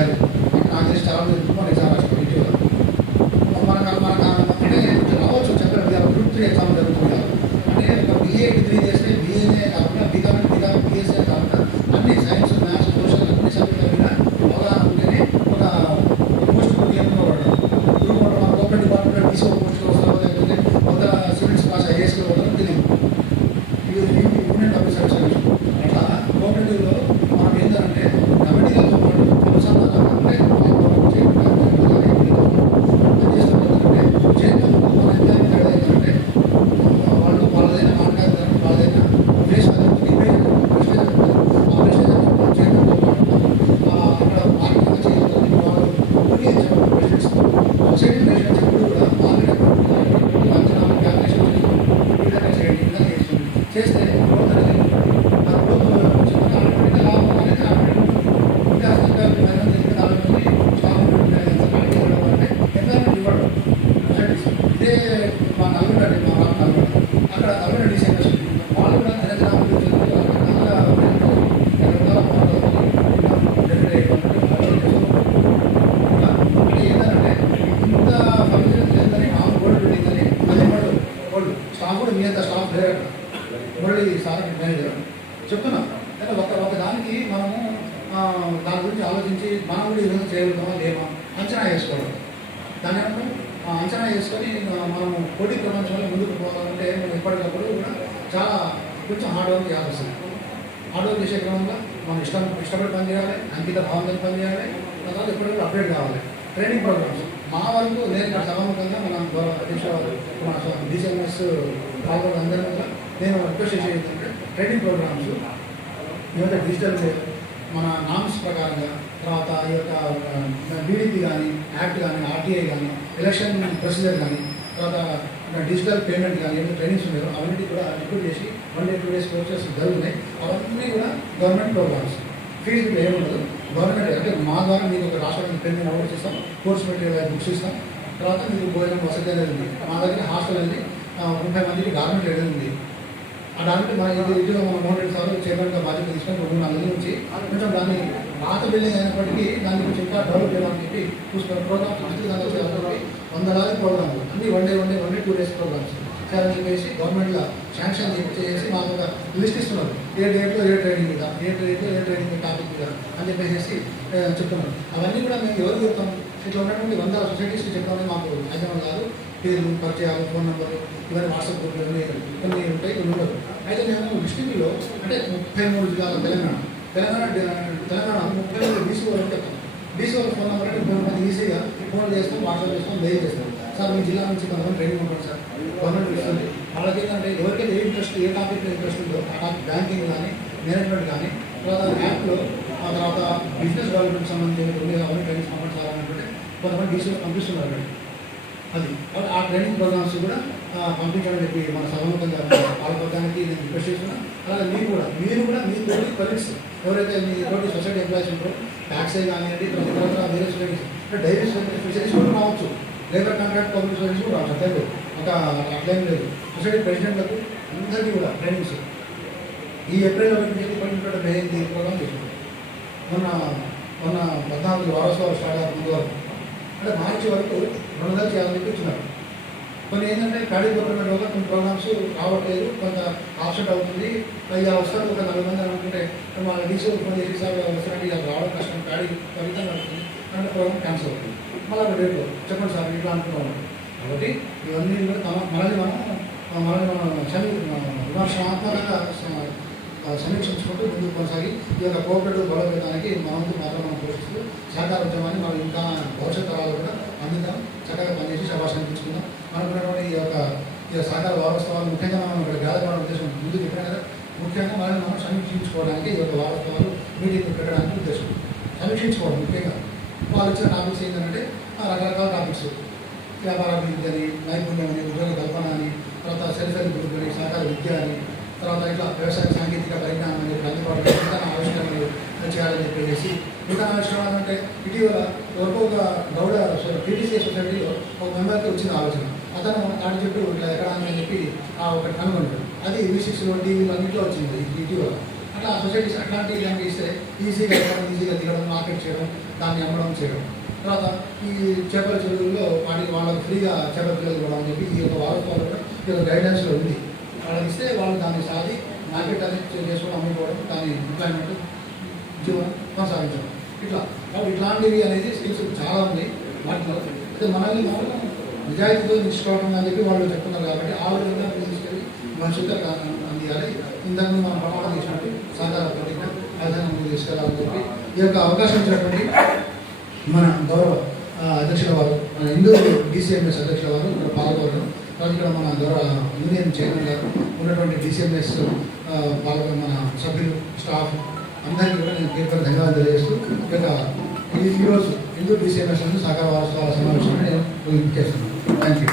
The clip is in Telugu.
రాయలేదు. నాకు తెలిసి చాలా మంది గ్రూప్ ఎగ్జామ్ రాస్తారు ఇటీవల. మనకు అంటే రావచ్చు చెప్పలేదు. గ్రూప్ 3 ఎగ్జామ్ జరుగుతుంది. అంటే ఒక BA డిగ్రీ చేస్తే BAనే కాకుండా బీకామ్ BSc కాకుండా అన్ని సైన్స్, మ్యాథ్స్, సోషల్ అన్ని సబ్జెక్టుల మీద అవగాహన ఉంటేనే ఒక పోస్ట్ నియమింపబడడం. గ్రూప్ 1 మన గవర్నమెంట్ డిపార్ట్మెంట్లో DCO పోస్టులు వస్తారో లేకపోతే కొంత సివిల్స్ క్లాస్ IASలో వస్తారో తెలియదు. యూనియన్ పబ్లిక్ సర్వీస్ కమిషన్ అట్లా కోఆపరేటివ్లో మనం ఏంటంటే కమిటీలతో పాటు అనుసంధానం అంటే వాళ్ళదైనా మాట్లాడతారు, వాళ్ళదైనా ప్లేస్ అక్కడ మార్కెట్ చేయాలి. వాళ్ళు సొసైటీ ప్రెసిడెంట్స్ ఎప్పుడు కూడా మార్కెట్ క్యాల్కులేషన్ చేస్తే ఇదే మా నలుగురు అండి, మా నలుగురు అక్కడ నలుగురు డిసైనర్స్ వాళ్ళు కూడా ఏంటంటే ఇంత ఫంక్షన్ చేద్దని మాకు గోల్డ్ బిల్డింగ్ అని అదే వాళ్ళు స్టాఫ్ కూడా మీ అంత స్టాఫ్ లేరు మళ్ళీ సార్ మేనేజర్ చెప్తున్నాం. అంటే ఒక దానికి మనము దాని గురించి ఆలోచించి మనం కూడా ఈరోజు చేయగలుగుతామా లేమా అంచనా వేసుకోవడం. దాని అంచనా వేసుకొని మనము పోటీ ప్రపంచంలో ముందుకు పోవాలంటే మనం ఎప్పటికప్పుడు కూడా చాలా కొంచెం హార్డ్ వర్క్ చేయాల్సి వస్తుంది. హార్డ్ వర్క్ చేసే క్రమంలో మనం ఇష్టపడి పని చేయాలి, అంకిత భావంతో పని చేయాలి, తర్వాత ఎప్పటికప్పుడు అప్డేట్ కావాలి. ట్రైనింగ్ ప్రోగ్రామ్స్ మా వరకు నేను సభాముఖంగా మన అధ్యక్ష మన DCMS పాల్గొన్న అందరి మీద నేను రిక్వెస్ట్ చేసేది ట్రైనింగ్ ప్రోగ్రామ్స్ ఈ యొక్క డిజిటల్ మన నామ్స్ ప్రకారంగా, తర్వాత ఈ యొక్క BDP కానీ, యాక్ట్ కానీ, RTI కానీ, ఎలక్షన్ ప్రొసీజర్ కానీ, తర్వాత డిజిటల్ పేమెంట్ కానీ ఏమైనా ట్రైనింగ్స్ ఉన్నాయో అవన్నీ కూడా రిక్రూట్ చేసి 1 day 2 days కోర్సెస్ జరుగుతున్నాయి. అవన్నీ కూడా గవర్నమెంట్ ప్రోగ్రామ్స్. ఫీజు కూడా ఏముండదు. గవర్నమెంట్ అంటే మా ద్వారా మీకు ఒక రాష్ట్రానికి ట్రైనింగ్ అవార్డ్స్ ఇస్తాం, కోర్స్ మెటీరియల్ బుక్స్ ఇస్తాం, తర్వాత మీకు భోజనం వసతి అనేది ఉంది. మా దగ్గర హాస్టల్ అనేది 30 మందికి గవర్నమెంట్ అనేది ఉంది. ఆ దాంట్లో మన ఇటీవల మన మోహన్ రెడ్డి సార్ చైర్మన్గా బాధ్యత తీసుకొని 3-4 నెలల నుంచి కొంచెం దాన్ని పాత బిల్డింగ్ అయినప్పటికీ దాన్ని కొంచెం ఇంకా డెవలప్ చేయాలని చెప్పి చూసుకున్న ప్రోగ్రామ్స్ చేయాలని 100 ప్రోగ్రామ్లు అన్ని 1 day 2 days ప్రోగ్రామ్స్ చేయాలని చెప్పేసి గవర్నమెంట్లో శాంక్షన్ చేసి మాకు ఒక లిస్ట్ ఇస్తున్నారు. ఏ డేట్లో ఏ ట్రైనింగ్ మీద, ఏ ట్రైనింగ్ టాపిక్ మీద అని చెప్పేసి చెప్తున్నారు. అవన్నీ కూడా మేము ఎవరు చెప్తాం? ఇట్లా ఉన్నటువంటి 100 సొసైటీస్కి చెప్తామని మాకు సాధ్యం కాదు. పేరు, పరిచయాలు, ఫోన్ నెంబరు ఇవన్నీ వాట్సాప్ గ్రూప్లు కొన్ని ఉంటాయి, కొన్ని ఉండవు. అయితే మేము డిస్ట్రిక్ట్లో అంటే 33 జిల్లాల తెలంగాణ 33 DCO చెప్తాం. DCO ఫోన్ నెంబర్ అంటే 3 మంది ఈజీగా ఫోన్ చేస్తాం, వాట్సాప్ చేస్తాం, మెయిల్ చేస్తాం. సార్ మీ జిల్లా నుంచి కొంతమంది ట్రైనింగ్ ఉంటుంది సార్, గవర్నమెంట్ ఇస్తుంది. వాళ్ళకి ఏంటంటే ఎవరికైతే ఏ ఇంట్రెస్ట్, ఏ టాపిక్లో ఇంట్రెస్ట్ ఉందో ఆ టాపిక్ బ్యాంకింగ్ కానీ, మేనేజ్మెంట్ కానీ, తర్వాత యాప్లో, ఆ తర్వాత బిజినెస్ డెవలప్మెంట్ సంబంధించి అవన్నీ ట్రైనింగ్స్ పంపించాలన్నట్టు కొంతమంది DCO పంపిస్తున్నారు. అది ఆ ట్రైనింగ్ ప్రోగ్రామ్స్ కూడా పంపించాలని చెప్పి మన సభాముఖంగా పాల్గొనడానికి నేను రిక్వెస్ట్ చేస్తున్నాను. అలాగే మీరు కూడా మీ తోటి కలీగ్స్ ఎవరైతే మీ తోటి సొసైటీ ఎంప్లాయీస్ ఉంటారో, ట్యాక్సే కానివ్వండి, తర్వాత వేరే సొసైటీస్ డైరీ స్పెషలిస్ట్ కూడా రావచ్చు, లేబర్ కాంట్రాక్ట్ పబ్లిక్ సర్వీస్ కూడా రావచ్చు. అట్లే అట్లేం లేదు. సొసైటీ ప్రెసిడెంట్లకు అందరికీ కూడా ట్రైనింగ్స్ ఈ ఏప్రిల్ 1 మే ప్రోగ్రామ్ చేసుకుంటాం. మొన్న 14 వారోత్సవాలు స్టార్ట్ అయ్యారు. ముందు వరకు అంటే మార్చి వరకు 200 చేయాలని చెప్పి ఇచ్చినారు. కొన్ని ఏంటంటే ఖాళీ గవర్నమెంట్ వల్ల కొన్ని ప్రోగ్రామ్స్ రావట్లేదు, కొంత ఆబ్సెంట్ అవుతుంది. ఇక వస్తారు ఒక 4 మంది అనుకుంటే మన DCO ఫోన్ చేసి సార్ వస్తారంటే ఇక రావడం కష్టం, ఖాళీ ఫలితం నడుస్తుంది అంటే ప్రోగ్రామ్ క్యాన్సిల్ అవుతుంది. మళ్ళీ ఒక డేట్లో చెప్పండి సార్ ఇట్లా అనుకున్నాము. కాబట్టి ఇవన్నీ కూడా మనల్ని మనం విమర్శనాత్మకంగా సమీక్షించుకుంటూ ముందుకు కొనసాగి ఈ యొక్క కోఆపరేటివ్ బలోపేతానికి మనం పోషిస్తూ సహకార ఉద్యమాన్ని మనం ఇంకా భవిష్యత్ తరాలు కూడా అందిద్దాం, చక్కగా పనిచేసి శభాష్ అనిపించుకుందాం. మనకున్నటువంటి ఈ యొక్క సహకార వారోత్సవాలు ముఖ్యంగా మనం ఇక్కడ గ్యాదర్ ఉద్దేశం ముందు చెప్పినా కదా, ముఖ్యంగా మనల్ని మనం సమీక్షించుకోవడానికి ఈ యొక్క వారోత్సవాలు మీటింగ్ పెట్టడానికి ఉద్దేశం. సమీక్షించుకోవడం ముఖ్యంగా వాళ్ళు ఇచ్చిన టాపిక్స్ ఏంటంటే రకరకాల టాపిక్స్, వ్యాపారాభివృద్ధి అని, నైపుణ్యం అని, ఉద్యోగ కల్పన అని, తర్వాత సెల్ఫ్ హెల్ప్ గ్రూప్ అని, సహకార విద్య అని, తర్వాత ఇట్లా వ్యవసాయ సాంకేతిక పరిజ్ఞానం అని, అందుబాటులో విధాన ఆవిష్కరణలు చేయాలని చెప్పేసి. విధాన ఆవిష్కరణ అంటే ఇటీవల ఎవరికో ఒక గౌడ PTCA సొసైటీలో ఒక మెంబర్కి వచ్చిన ఆలోచన, అతను తాటి చెట్టు ఇట్లా ఎక్కడ అని చెప్పి ఒకటి కనుగొంటాడు. అది V6లో టీవీలో అన్నింటిలో వచ్చింది ఇటీవల. అట్లా సొసైటీస్ అట్లాంటి ఇలాంటి ఇస్తే ఈజీగా ఎక్కడం, ఈజీగా దిగడం, మార్కెట్ చేయడం, దాన్ని అమ్మడం చేయడం. తర్వాత ఈ చేపల చెరువుల్లో వాళ్ళకి ఫ్రీగా చేపల పిల్లలు ఇవ్వడం అని చెప్పి ఈ యొక్క వారోత్సవాలు కూడా ఈ యొక్క గైడెన్స్లో ఉంది. వాళ్ళకి ఇస్తే వాళ్ళు దాన్ని సాధి మార్కెట్ అనేది చేసుకోవడం, అమ్ముకోవడం, దాన్ని ఎంప్లాయ్మెంట్ జీవనం కొనసాగించడం. ఇట్లా కాబట్టి ఇట్లాంటివి అనేది స్కిల్స్ చాలా ఉన్నాయి వాటిలో. అయితే మనల్ని మనం నిజాయితీతో నిలుచుకోవడం అని చెప్పి వాళ్ళు చెప్తున్నారు కాబట్టి ఆ విధంగా తీసుకెళ్ళి భవిష్యత్తు అందియాలి. ఇంతకు మనం ప్రమాణం చేసినట్టు సహకార ప్రతిజ్ఞ ఆ విధంగా ముందుకు తీసుకెళ్ళాలని చెప్పి ఈ యొక్క అవకాశం ఇచ్చినటువంటి మన గౌరవ అధ్యక్షుల వారు, మన హిందూ డిసిఎంఎస్ అధ్యక్షుల వారు ఇక్కడ పాల్గొనడం, తర్వాత ఇక్కడ మన గౌరవ యూనియన్ చైర్మన్ గారు ఉన్నటువంటి డిసిఎంఎస్ మన సభ్యులు, స్టాఫ్ అందరికీ కూడా నేను పేరు ధన్యవాదాలు తెలియజేస్తూ ఈరోజు హిందూ డిసిఎంఎస్ సహకార వారోత్సవాల సమావేశాన్ని నేను ముగింపు చేస్తున్నాను. Thank you.